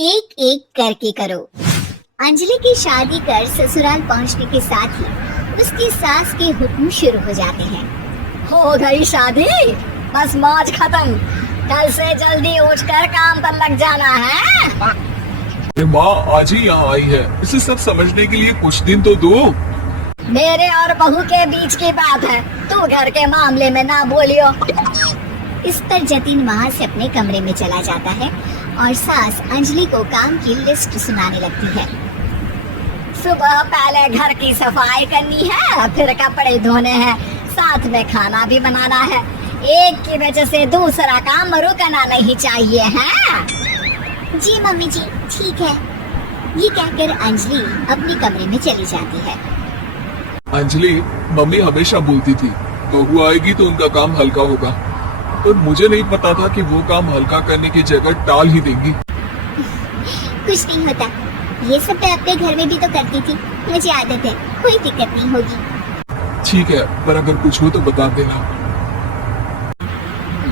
एक एक करके करो। अंजलि की शादी कर ससुराल पहुंचने के साथ ही उसकी सास के हुक्म शुरू हो जाते हैं। हो गई शादी, बस मौज खत्म। कल से जल्दी उठकर काम पर लग जाना है। अरे माँ आज ही यहाँ आई है, इसे सब समझने के लिए कुछ दिन तो दो। मेरे और बहू के बीच की बात है, तू घर के मामले में ना बोलियो। इस पर जतिन वहाँ से अपने कमरे में चला जाता है और सास अंजलि को काम की लिस्ट सुनाने लगती है। सुबह पहले घर की सफाई करनी है, फिर कपड़े धोने हैं, साथ में खाना भी बनाना है। एक की वजह से दूसरा काम रुकना नहीं चाहिए है। जी मम्मी जी ठीक है। ये कहकर अंजलि अपने कमरे में चली जाती है। अंजलि, मम्मी हमेशा बोलती थी बहू आएगी तो उनका काम हल्का होगा, पर मुझे नहीं पता था कि वो काम हल्का करने की जगह टाल ही देंगी। कुछ नहीं होता, ये सब मैं अपने घर में भी तो करती थी, मुझे आदत है, कोई दिक्कत नहीं होगी। ठीक है, पर अगर कुछ हो तो बता देना।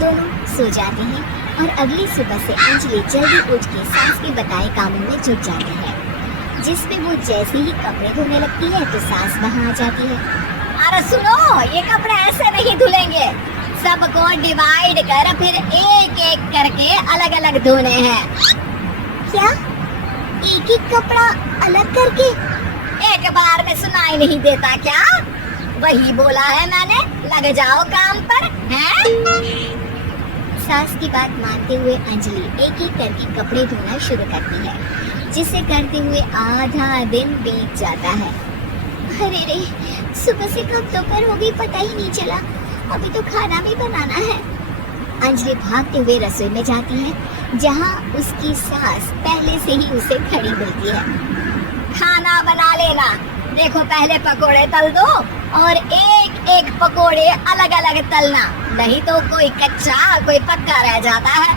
दोनों सो जाते हैं और अगली सुबह से अंजलि जल्दी उठ के सास के बताए कामों में जुट जाती है, जिसमें वो जैसे ही कपड़े धोने लगती है तो सास वहाँ आ जाती है। अरे सुनो, ये कपड़े ऐसे नहीं धुलेंगे, सबको डिवाइड कर फिर एक एक करके अलग अलग धोने हैं। क्या एक एक कपड़ा अलग करके? एक बार में सुनाई नहीं देता क्या? वही बोला है मैंने, लग जाओ काम पर। हैं? सास की बात मानते हुए अंजलि एक एक करके कपड़े धोना शुरू करती है, जिसे करते हुए आधा दिन बीत जाता है। अरे रे, सुबह से कब दोपहर हो गई पता ही नहीं चला, अभी तो खाना भी बनाना है। अंजलि भागते हुए रसोई में जाती है, जहाँ उसकी सास पहले से ही उसे खड़ी मिलती है। खाना बना लेना, देखो पहले पकोड़े तल दो और एक एक पकोड़े अलग अलग तलना, नहीं तो कोई कच्चा कोई पक्का रह जाता है।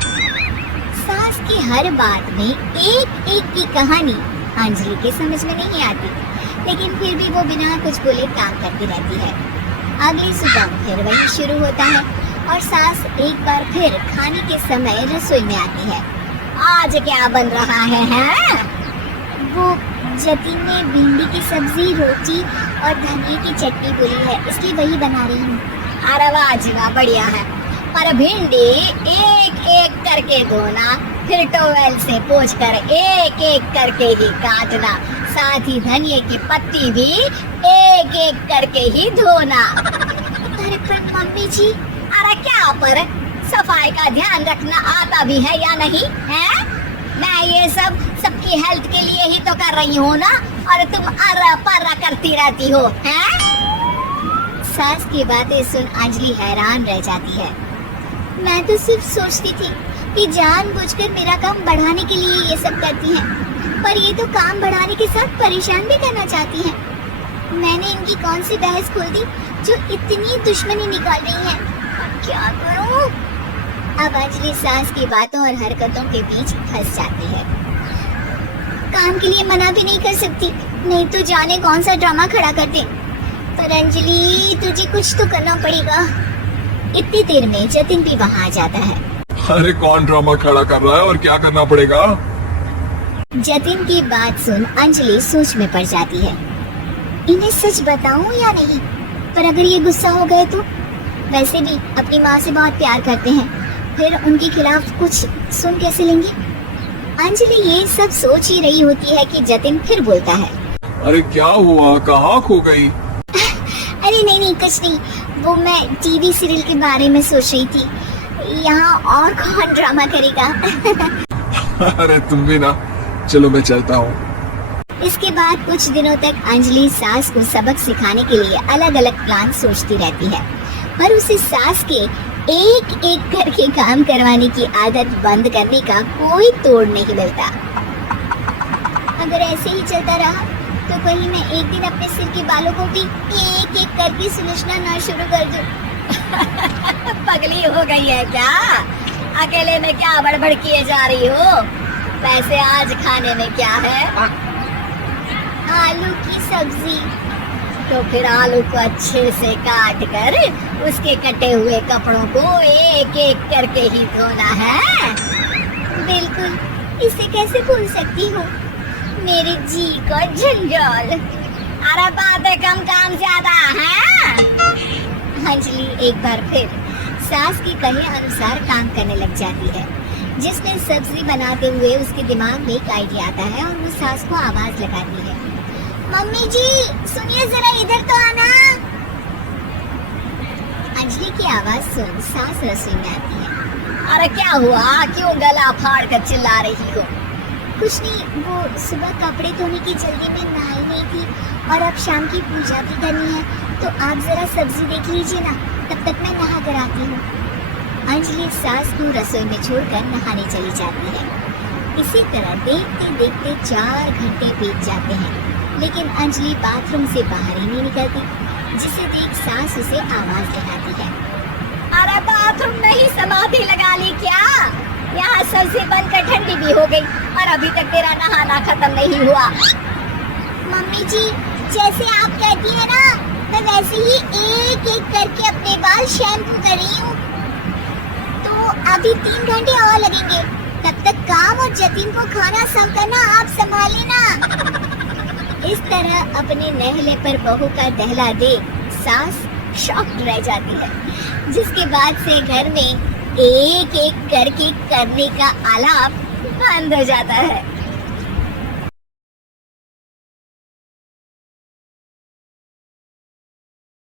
सास की हर बात में एक एक की कहानी अंजलि के समझ में नहीं आती, लेकिन फिर भी वो बिना कुछ बोले काम करती रहती है। अगली सुबह फिर वही शुरू होता है और सास एक बार फिर खाने के समय रसोई में आती है। आज क्या बन रहा है? वो जतिन ने भिंडी की सब्जी, रोटी और धनिया की चटनी बोली है, इसलिए वही बना रही हूँ। अरे वाह जी वाह, बढ़िया है। पर भिंडी एक एक करके धोना, फिर टोवेल से पोंछ कर एक एक करके ही काटना, साथ ही धनिया की पत्ती भी एक एक करके ही धोना। अरे पर मम्मी जी। अरे क्या पर, सफाई का ध्यान रखना आता भी है या नहीं है? मैं ये सब सबकी हेल्थ के लिए ही तो कर रही हूँ ना, और तुम अर्रा पर्रा करती रहती हो हैं? सास की बातें सुन अंजलि हैरान रह जाती है। मैं तो सिर्फ सोचती थी कि जानबूझकर मेरा काम बढ़ाने के लिए ये सब करती हैं, पर ये तो काम बढ़ाने के साथ परेशान भी करना चाहती हैं। मैंने इनकी कौन सी बहस खोल दी जो इतनी दुश्मनी निकाल रही है? क्या करूं? अब अंजलि सास की बातों और हरकतों के बीच फंस जाती है। काम के लिए मना भी नहीं कर सकती, नहीं तो जाने कौन सा ड्रामा खड़ा कर दे। पर अंजलि तुझे कुछ तो करना पड़ेगा। इतनी देर में जतिन भी वहाँ आ जाता है। अरे कौन ड्रामा खड़ा कर रहा है और क्या करना पड़ेगा? जतिन की बात सुन अंजलि सोच में पड़ जाती है। इन्हें सच बताऊं या नहीं? पर अगर ये गुस्सा हो गए तो? वैसे भी अपनी माँ से बहुत प्यार करते हैं, फिर उनके खिलाफ कुछ सुन कैसे लेंगे? अंजलि ये सब सोच ही रही होती है कि जतिन फिर बोलता है। अरे क्या हुआ, कहाँ खो गई? अरे नहीं कुछ नहीं, वो मैं टीवी सीरियल के बारे में सोच रही थी। यहाँ और कौन ड्रामा करेगा? अरे तुम भी ना, चलो मैं चलता हूँ। इसके बाद कुछ दिनों तक अंजलि सास को सबक सिखाने के लिए अलग अलग प्लान सोचती रहती है, पर उसे सास के एक एक करके काम करवाने की आदत बंद करने का कोई तोड़ नहीं मिलता। अगर ऐसे ही चलता रहा तो कहीं मैं एक दिन अपने सिर के बालों को भी एक एक करके सुलझना ना शुरू कर दूं। पगली हो गई है क्या? अकेले में क्या बड़बड़ किए जा रही हो? वैसे आज खाने में क्या है? आलू की सब्जी। तो फिर आलू को अच्छे से काट कर उसके कटे हुए कपड़ों को एक एक करके ही धोना है। बिल्कुल इसे कैसे भूल सकती हूँ? मेरे जी को जंजाल। अरे बातें कम काम ज्यादा है। अंजलि एक बार फिर सास के कहे अनुसार काम करने लग जाती है, जिसमें सब्जी बनाते हुए उसके दिमाग में एक आइडिया आता है और वो सास को आवाज लगाती है। मम्मी जी सुनिए जरा इधर तो आना। अंजलि की आवाज सुन सास रसोई में आती है। अरे क्या हुआ, क्यों गला फाड़ कर चिल्ला रही हो? कुछ नहीं, वो सुबह कपड़े धोने की जल्दी में नहाई नहीं थी और अब शाम की पूजा भी करनी है, तो आप जरा सब्जी देख लीजिए ना, तब तक मैं नहा कर आती हूँ। अंजलि सास को रसोई में छोड़कर नहाने चली जाती है। इसी तरह देखते देखते 4 घंटे बीत जाते हैं, लेकिन अंजलि बाथरूम से बाहर ही नहीं निकलती, जिसे देख सास उसे आवाज लगाती है। अरे बाथरूम में ही समाधि लगा ली क्या? यहाँ सब्जी बनकर ठंडी भी हो गई और अभी तक तेरा नहाना खत्म नहीं हुआ। मम्मी जी जैसे आप कहती है ना, मैं वैसे ही एक एक करके अपने बाल शैम्पू कर रही हूँ। तो अभी 3 घंटे और लगेंगे, तब तक काम और जतिन को खाना सब करना आप संभाल लेना। इस तरह अपने नहले पर बहू का दहला देख सास शॉक्ड रह जाती है, जिसके बाद से घर में एक एक करके करने का आलाप बंद हो जाता है।